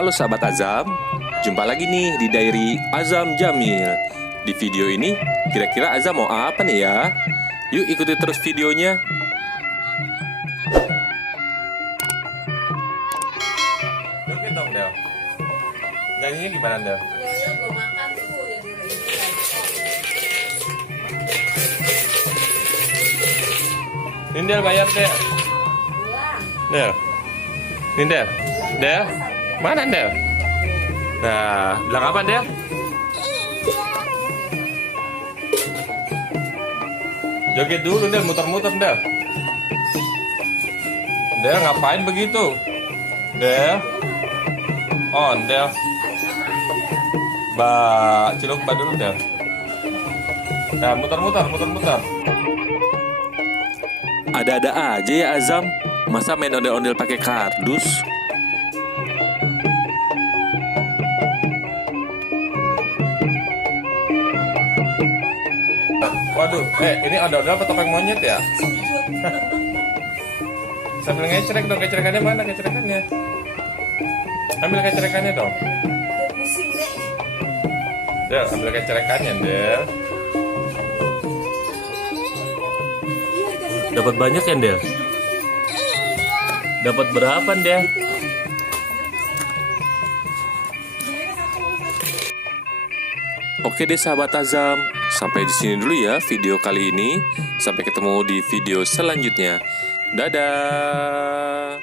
Halo sahabat Azam, jumpa lagi nih di Diary Azam Jamil. Di video ini, kira-kira Azam mau apa nih ya? Yuk ikuti terus videonya. Joget dong, Del. Nyanyinya gimana, Del? Ya belum makan tuh ya di Ini Del bayar, Del. Del. Ini Del. Del. Mana Del? Nah, bilang apa Del? Joget dulu Del, muter-muter Del. Del ngapain begitu? Del. On Del. Ciluk dulu Del. Nah, muter-muter. Ada-ada aja ya Azam. Masa main ondel-ondel pakai kardus? Waduh, ini ondel-ondel apa topeng monyet ya? Sambil ngecerek dong, kecerekannya mana kecerekannya? Ambil kecerekannya dong. Del, ambil kecerekannya, Del. Dapat banyak ya, Del? Dapat berapa, Del? Oke deh sahabat Azam, sampai di sini dulu ya video kali ini. Sampai ketemu di video selanjutnya. Dadah.